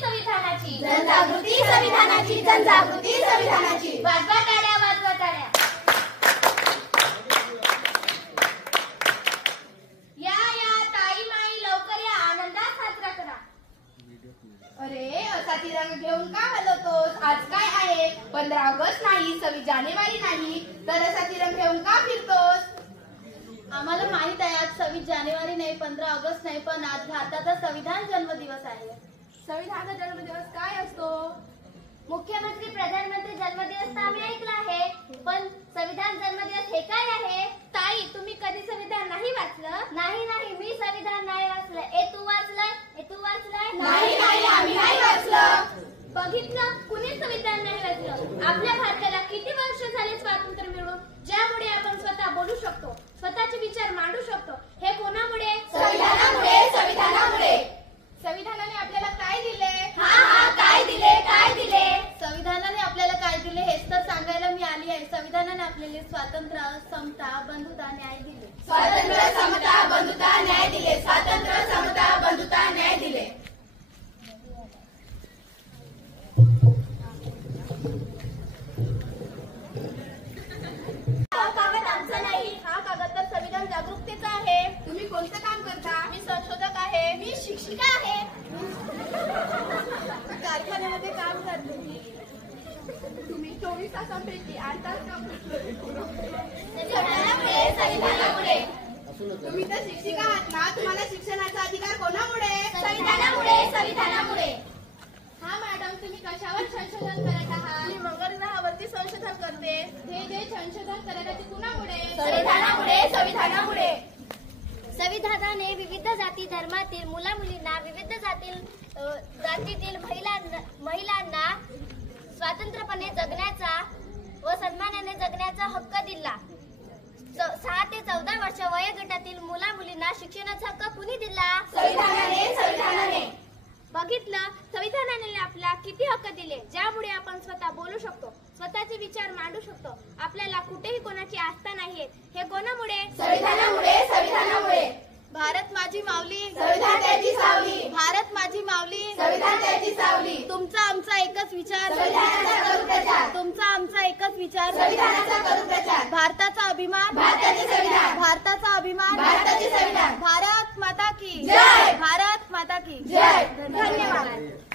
संविधानाची, जनजागृती संविधानाची, जनजागृती संविधानाची. वाजवा टाळ्या, वाजवा टाळ्या. या ताई माई लवकर या, आनंदात साजरा करा. अरे असा तिरंगा घेऊन का हलवतोस? आज काय आहे? 15 ऑगस्ट नाही, 26 जानेवारी नाही, तर असा तिरंगा घेऊन का फिरतोस? आम्हाला माहित आहे आज 26 जानेवारी नाही, 15 ऑगस्ट नाही, पण आज भारताचा संविधान जन्मदिवस आहे. संविधानाचा जन्मदिवस काय असतो? मुख्यमंत्री प्रधानमंत्री जन्मदिवस तर आम्ही ऐकला आहे, पण संविधान जन्मदिवस हे काय आहे? ताई, तुम्ही कधी संविधान नाही वाचलं? नाही, मी संविधान नाही वाचलं. तू वाचलंय? तू वाचलंय? नाही, आम्ही नाही वाचलं. बघितलं, कुणीच संविधान नाही वाचलं. आपल्या भारताला किती वर्ष झाले स्वातंत्र्य मिळून, ज्यामुळे आपण स्वतः बोलू शकतो, स्वतःचे विचार मांडू शकतो. हे कोणामुळे? संविधानामुळे, संविधानामुळे. संविधानाने आपल्याला काय दिले? काय दिले? काय दिले? संविधानाने आपल्याला काय दिले हेच तर सांगायला मी आली आहे. संविधानाने आपल्याला स्वातंत्र्य, समता, बंधुता, न्याय दिले. स्वातंत्र्य, समता, बंधुता, न्याय दिले. स्वातंत्र्य, समता, बंधुता, न्याय दिले. हा कागद आमचा नाही, हा कागद तर संविधान जागरूकतेचा आहे. तुम्ही कोणतं काम करता? मी संशोधक आहे. मी शिक्षिका आहे. कारखान्यामध्ये काम करते. तुम्ही 24 तासांपैकी 8 तास काम करता. संविधानामुळे, संविधानामुळे. तुम्ही तर शिक्षिका आहात ना, तुम्हाला शिक्षणाचा अधिकार कोणामुळे? संविधानामुळे, संविधानामुळे. हा मॅडम, तुम्ही कशावर संशोधन करत आहात? मी मंगळ ग्रहावरती संशोधन करते. हे संशोधन करायला ते कुणामुळे? संविधानामुळे, संविधानामुळे. संविधानाने विविध जाती धर्मातील मुला-मुलींना, विविध जातीतील महिलांना स्वतंत्रपणे जगण्याचा व सन्मानाने जगण्याचा हक्क दिला. 6 ते 14 वर्ष वयोगटातील मुला-मुलींना शिक्षणाचा हक्क कुणी दिला? संविधानाने, संविधानाने. बघितलं, संविधानाने आपल्याला किती हक्क दिले, ज्यामुळे आपण स्वतः बोलू शकतो, स्वतःचे विचार मांडू शकतो. आपल्याला कुठेही कोणाची आस्था नाहीये. हे कोणामुळे? संविधानामुळे, संविधानामुळे. भारत माझी माऊली, संविधान त्याची सावली. भारत माझी माऊली, संविधान त्याची सावली. तुमचा आमचा एकच विचार, संविधानाचा करू प्रचार. तुमचा आमचा एकच विचार, संविधानाचा करू प्रचार. भारताचा अभिमान, भारताचे संविधान. भारताचा अभिमान, भारताचे संविधान. भारत माता की जय. भारत माता की जय. धन्यवाद.